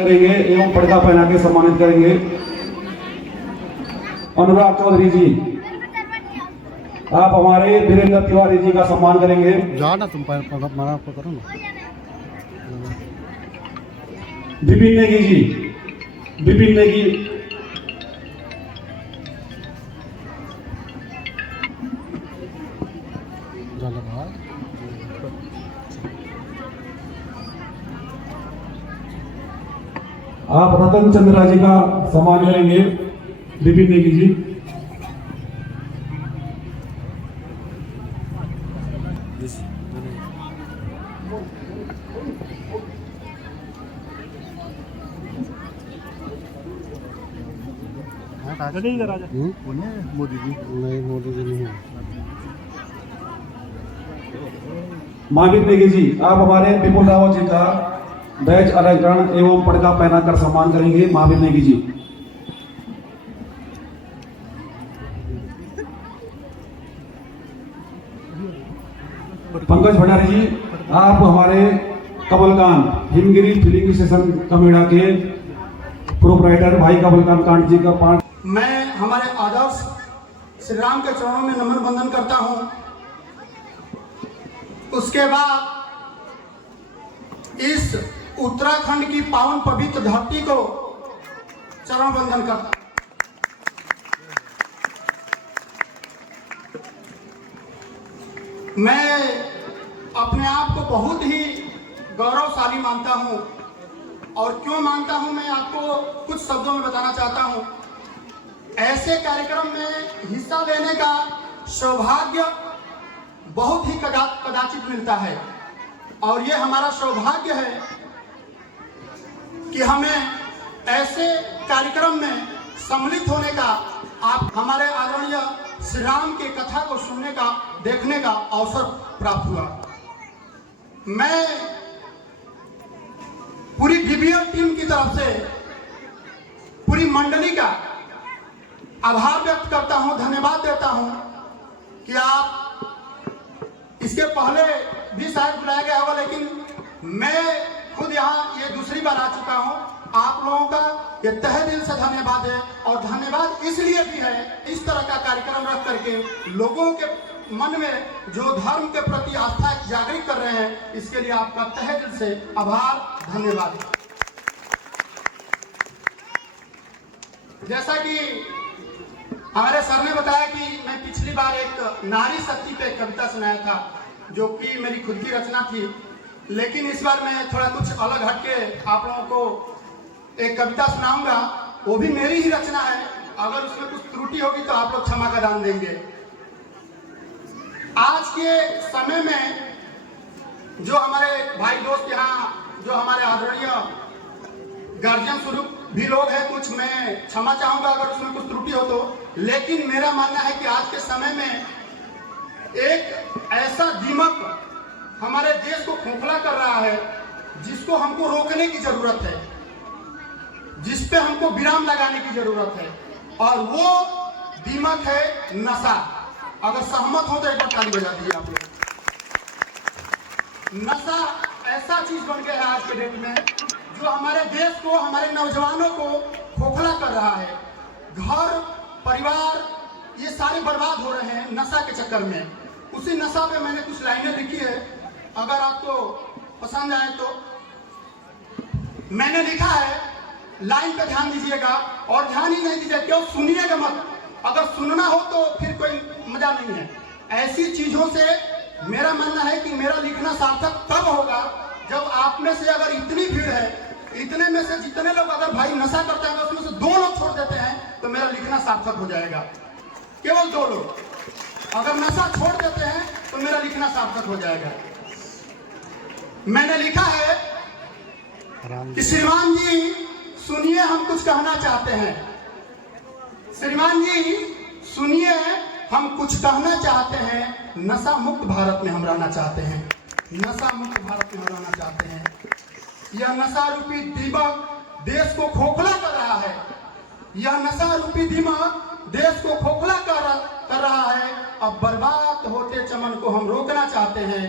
करेंगे एवं पर्दा पहना के सम्मानित करेंगे। अनुराग चौधरी जी, आप हमारे वीरेंद्र तिवारी जी का सम्मान करेंगे। जाना तुम मना करो ना। विपिन नेगी जी, विपिन नेगी, आप रतन चंद्रा जी का सम्मान करेंगे। विपिन नेगी जी, राजा मोदी जी नहीं, मोदी जी नहीं है। महावीर नेगी जी, आप हमारे विपुल रावत जी का बैच अलंकरण एवं पड़का पहनाकर सम्मान करेंगे। महावीर नेगी जी, पंकज भंडारी जी, आप हमारे कमलकांत हिमगिरी फिलिंग स्टेशन कमेड़ा के प्रोपराइटर भाई कमलकांत कांत जी का 5। मैं हमारे आदर्श श्री राम के चरणों में नमन बंदन करता हूं। उसके बाद इस उत्तराखंड की पावन पवित्र धरती को चरण बंदन करता। मैं अपने आप को बहुत ही गौरवशाली मानता हूं, और क्यों मानता हूं मैं आपको कुछ शब्दों में बताना चाहता हूं। ऐसे कार्यक्रम में हिस्सा लेने का सौभाग्य बहुत ही कदाचित मिलता है, और ये हमारा सौभाग्य है कि हमें ऐसे कार्यक्रम में सम्मिलित होने का, आप हमारे आदरणीय श्री राम की कथा को सुनने का, देखने का अवसर प्राप्त हुआ। मैं पूरी डीबीएल टीम की तरफ से पूरी मंडली का आभार व्यक्त करता हूं, धन्यवाद देता हूं कि आप, इसके पहले भी शायद बुलाया गया होगा, लेकिन मैं खुद यहाँ ये दूसरी बार आ चुका हूँ। आप लोगों का ये तहे दिल से धन्यवाद है, और धन्यवाद इसलिए भी है, इस तरह का कार्यक्रम रख करके लोगों के मन में जो धर्म के प्रति आस्था जागृत कर रहे हैं, इसके लिए आपका तहे दिल से आभार, धन्यवाद। जैसा कि हमारे सर ने बताया कि मैं पिछली बार एक नारी शक्ति पे कविता सुनाया था, जो कि मेरी खुद की रचना थी, लेकिन इस बार मैं थोड़ा कुछ अलग हटके आप लोगों को एक कविता सुनाऊंगा। वो भी मेरी ही रचना है, अगर उसमें कुछ त्रुटि होगी तो आप लोग क्षमा का दान देंगे। आज के समय में जो हमारे भाई दोस्त यहाँ, जो हमारे आदरणीय गार्जियन स्वरूप भी लोग हैं, कुछ मैं क्षमा चाहूंगा अगर उसमें कुछ त्रुटि हो तो, लेकिन मेरा मानना है कि आज के समय में एक ऐसा दीमक हमारे देश को खोखला कर रहा है, जिसको हमको रोकने की जरूरत है, जिस पे हमको विराम लगाने की जरूरत है, और वो दीमक है नशा। अगर सहमत हो तो एक बार ताली बजा दीजिए आप लोग। नशा ऐसा चीज बन गया है आज के डेट में, जो हमारे देश को, हमारे नौजवानों को खोखला कर रहा है। घर परिवार ये सारे बर्बाद हो रहे हैं नशा के चक्कर में। उसी नशा पे मैंने कुछ लाइनें लिखी है, अगर आपको पसंद आए तो। मैंने लिखा है, लाइन पे ध्यान दीजिएगा और ध्यान ही नहीं दीजिएगा, क्यों सुनिएगा मत। अगर सुनना हो तो फिर कोई मजा नहीं है। ऐसी चीजों से मेरा मानना है कि मेरा लिखना सार्थक तब होगा जब आप में से अगर इतनी भीड़ है, इतने में से जितने लोग अगर भाई नशा करते हैं उसमें से 2 लोग छोड़ देते हैं तो मेरा लिखना सार्थक हो जाएगा। केवल 2 लोग अगर नशा छोड़ देते हैं तो मेरा लिखना सार्थक हो जाएगा। मैंने लिखा है कि श्रीमान जी सुनिए, हम कुछ कहना चाहते हैं। श्रीमान जी सुनिए, हम कुछ कहना चाहते हैं। नशा मुक्त भारत में हम रहना चाहते हैं। नशा मुक्त भारत में हम रहना चाहते हैं। यह नशा रूपी दीमक देश को खोखला कर रहा है। यह नशा रूपी दीमक देश को खोखला कर रहा है। अब बर्बाद होते चमन को हम रोकना चाहते हैं।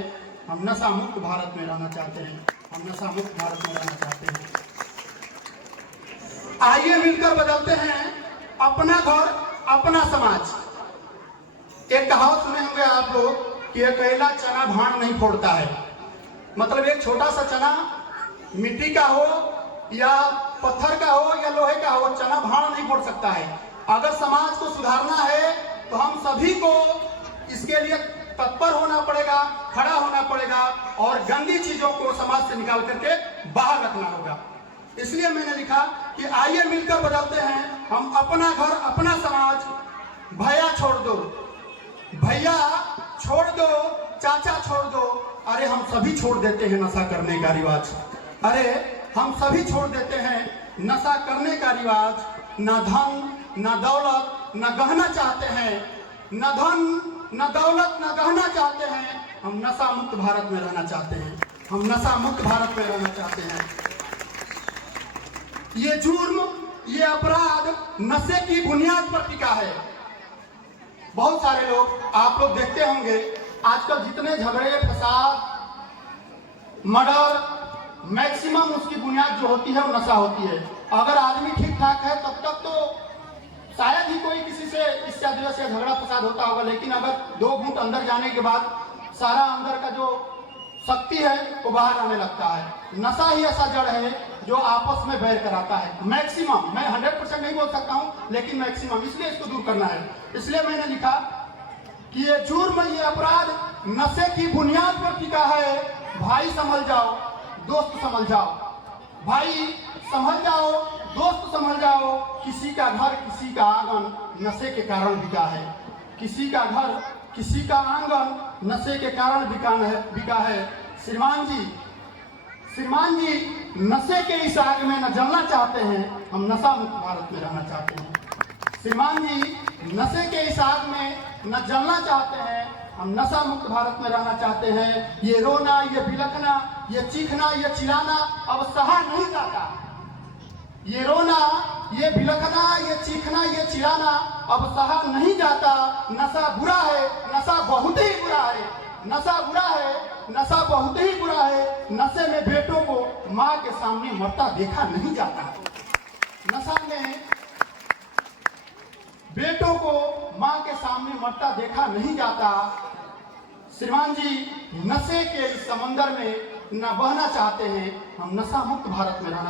हम नशा मुक्त भारत में रहना चाहते हैं। हम नशा मुक्त भारत में रहना चाहते हैं। आइए मिलकर बदलते हैं अपना घर, अपना समाज। एक कहावत सुने होंगे आप लोग कि अकेला चना भाण नहीं फोड़ता है। मतलब एक छोटा सा चना मिट्टी का हो या पत्थर का हो या लोहे का हो, चना भाण नहीं फोड़ सकता है। अगर समाज को सुधारना है तो हम सभी को इसके लिए तत्पर होना पड़ेगा, खड़ा होना पड़ेगा और गंदी चीजों को समाज से निकाल करके बाहर रखना होगा। इसलिए मैंने लिखा कि आइए मिलकर बदलते हैं हम अपना घर, अपना समाज। भैया छोड़ दो, भैया छोड़ दो, चाचा छोड़ दो। अरे हम सभी छोड़ देते हैं नशा करने का रिवाज। अरे हम सभी छोड़ देते हैं नशा करने का रिवाज। न धन न दौलत न गहना चाहते हैं, न धन न दौलत न गहना चाहते हैं। हम नशा मुक्त भारत में रहना चाहते हैं। हम नशा मुक्त भारत में रहना चाहते हैं। ये जुर्म, ये अपराध नशे की बुनियाद पर टिका है। बहुत सारे लोग, आप लोग देखते होंगे आजकल जितने झगड़े, फसाद, मर्डर, मैक्सिमम उसकी बुनियाद जो होती है वो नशा होती है। अगर आदमी ठीक ठाक है तब तक तो शायद ही कोई किसी से इससे वजह से झगड़ा फसाद होता होगा, लेकिन अगर 2 घूंट अंदर जाने के बाद सारा अंदर का जो शक्ति है वो बाहर आने लगता है। नशा ही ऐसा जड़ है जो आपस में बैर कराता है। मैक्सिमम, मैं 100% नहीं बोल सकता हूँ, लेकिन मैक्सिमम, इसलिए इसको दूर करना है। इसलिए मैंने लिखा कि ये जुर्म, ये अपराध नशे की बुनियाद पर टिका है। भाई संभल जाओ, दोस्त संभल जाओ। भाई संभल जाओ, दोस्त संभल जाओ। किसी का घर, किसी का आंगन नशे के कारण बिका है। किसी का घर, किसी का आंगन नशे के कारण बिका है। श्रीमान जी नशे के इस आग में न जलना चाहते हैं। हम नशा मुक्त भारत में रहना चाहते हैं। श्रीमान जी नशे के इस आग में न जलना चाहते हैं। हम नशा मुक्त भारत में रहना चाहते हैं। ये रोना, ये बिलखना, ये चीखना, ये चिल्लाना अब सहा नहीं जाता। ये रोना, ये बिलखना, ये चीखना, ये चिल्लाना अब सहा नहीं जाता। नशा बुरा है, नशा बहुत ही बुरा है। नशा बुरा है, नशा बहुत ही बुरा है। नशे में बेटों को माँ के सामने मरता देखा नहीं जाता। नशा में बेटों को माँ के सामने मरता देखा नहीं जाता। श्रीमान जी नशे के इस समंदर में न बहना चाहते हैं। हम नशा मुक्त भारत में रहना